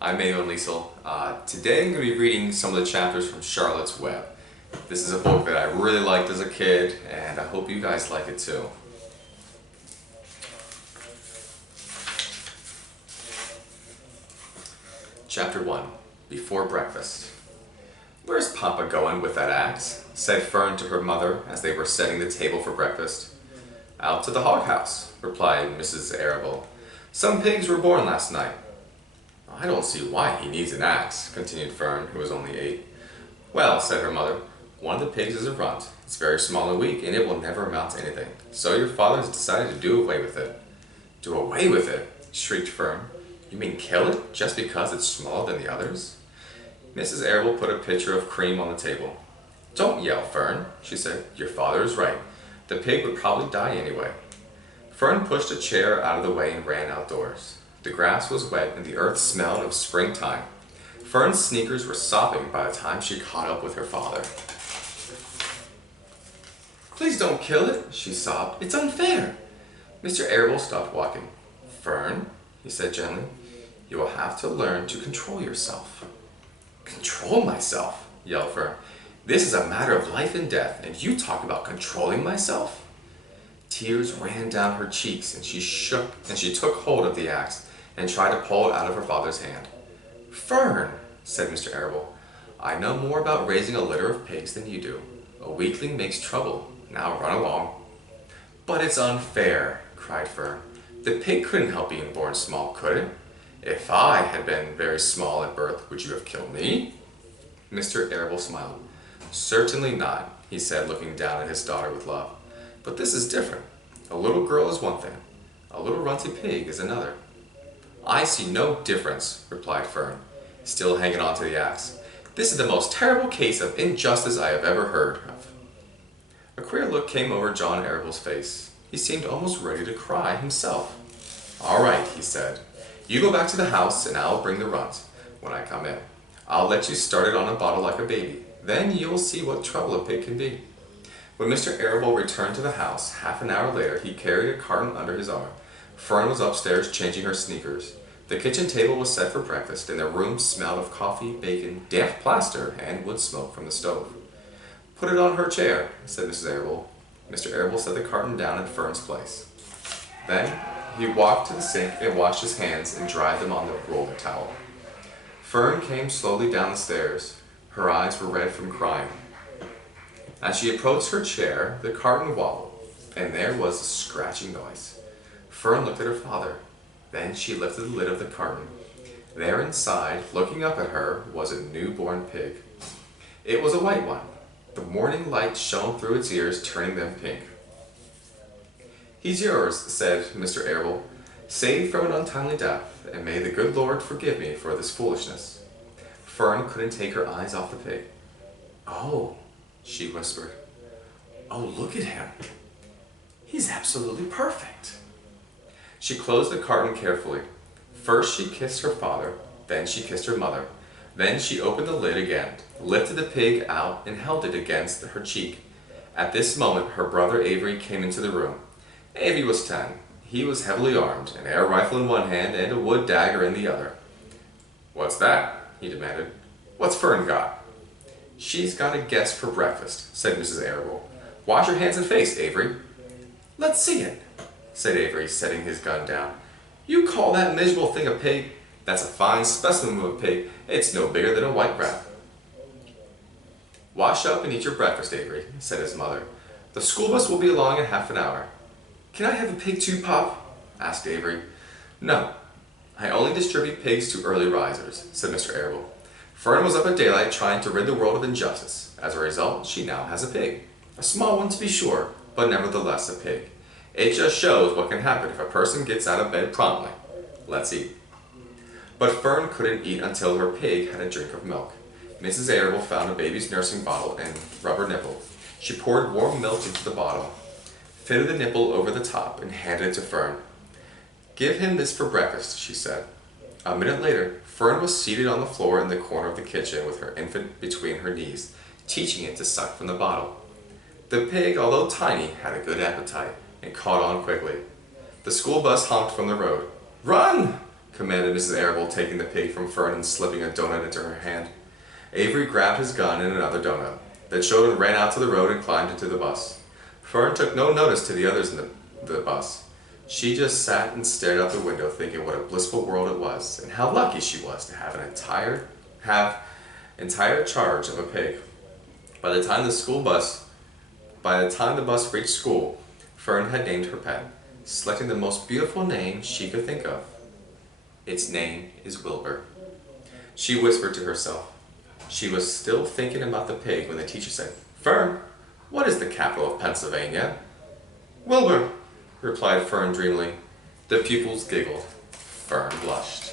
I'm Manuel Liesel. Today I'm going to be reading some of the chapters from Charlotte's Web. This is a book that I really liked as a kid, and I hope you guys like it too. Chapter 1. Before Breakfast. "Where's Papa going with that axe?" said Fern to her mother as they were setting the table for breakfast. "Out to the hog house," replied Mrs. Arable. "Some pigs were born last night." "I don't see why he needs an axe," continued Fern, who was only 8. "Well," said her mother, "one of the pigs is a runt. It's very small and weak, and it will never amount to anything. So your father has decided to do away with it." "Do away with it?" shrieked Fern. "You mean kill it, just because it's smaller than the others?" Mrs. Arable put a pitcher of cream on the table. "Don't yell, Fern," she said. "Your father is right. The pig would probably die anyway." Fern pushed a chair out of the way and ran outdoors. The grass was wet and the earth smelled of springtime. Fern's sneakers were sopping by the time she caught up with her father. "Please don't kill it," she sobbed. "It's unfair." Mr. Arable stopped walking. "Fern," he said gently, "you will have to learn to control yourself." "Control myself?" yelled Fern. "This is a matter of life and death, and you talk about controlling myself?" Tears ran down her cheeks, and she took hold of the axe and tried to pull it out of her father's hand. "Fern," said Mr. Arable, "I know more about raising a litter of pigs than you do. A weakling makes trouble. Now run along." "But it's unfair," cried Fern. "The pig couldn't help being born small, could it? If I had been very small at birth, would you have killed me?" Mr. Arable smiled. "Certainly not," he said, looking down at his daughter with love. "But this is different. A little girl is one thing. A little runty pig is another." "I see no difference," replied Fern, still hanging on to the axe. "This is the most terrible case of injustice I have ever heard of." A queer look came over John Arable's face. He seemed almost ready to cry himself. "All right," he said. "You go back to the house and I'll bring the runt when I come in. I'll let you start it on a bottle like a baby. Then you'll see what trouble a pig can be." When Mr. Arable returned to the house, half an hour later, he carried a carton under his arm. Fern was upstairs changing her sneakers. The kitchen table was set for breakfast, and the room smelled of coffee, bacon, damp plaster, and wood smoke from the stove. "Put it on her chair," said Mrs. Arable. Mr. Arable set the carton down in Fern's place. Then he walked to the sink and washed his hands and dried them on the roller towel. Fern came slowly down the stairs. Her eyes were red from crying. As she approached her chair, the carton wobbled, and there was a scratching noise. Fern looked at her father. Then she lifted the lid of the carton. There inside, looking up at her, was a newborn pig. It was a white one. The morning light shone through its ears, turning them pink. "He's yours," said Mr. Arable, "saved from an untimely death, and may the good Lord forgive me for this foolishness." Fern couldn't take her eyes off the pig. "Oh," she whispered. "Oh, look at him. He's absolutely perfect." She closed the carton carefully. First she kissed her father, then she kissed her mother. Then she opened the lid again, lifted the pig out, and held it against her cheek. At this moment her brother Avery came into the room. Avery was 10. He was heavily armed, an air rifle in one hand and a wood dagger in the other. "What's that?" he demanded. "What's Fern got?" "She's got a guest for breakfast," said Mrs. Arable. "Wash your hands and face, Avery." "Let's see it," said Avery, setting his gun down. "You call that miserable thing a pig? That's a fine specimen of a pig. It's no bigger than a white rat." "Wash up and eat your breakfast, Avery," said his mother. "The school bus will be along in half an hour." "Can I have a pig too, Pop?" asked Avery. "No, I only distribute pigs to early risers," said Mr. Arable. "Fern was up at daylight trying to rid the world of injustice. As a result, she now has a pig. A small one to be sure, but nevertheless a pig. It just shows what can happen if a person gets out of bed promptly. Let's eat." But Fern couldn't eat until her pig had a drink of milk. Mrs. Arable found a baby's nursing bottle and rubber nipple. She poured warm milk into the bottle, fitted the nipple over the top, and handed it to Fern. "Give him this for breakfast," she said. A minute later, Fern was seated on the floor in the corner of the kitchen with her infant between her knees, teaching it to suck from the bottle. The pig, although tiny, had a good appetite and caught on quickly. The school bus honked from the road. "Run!" commanded Mrs. Arable, taking the pig from Fern and slipping a donut into her hand. Avery grabbed his gun and another donut. The children ran out to the road and climbed into the bus. Fern took no notice to the others in the bus. She just sat and stared out the window, thinking what a blissful world it was, and how lucky she was to have entire charge of a pig. By the time the bus reached school, Fern had named her pet, selecting the most beautiful name she could think of. Its name is Wilbur. She whispered to herself. She was still thinking about the pig when the teacher said, "Fern, what is the capital of Pennsylvania?" "Wilbur," replied Fern dreamily. The pupils giggled. Fern blushed.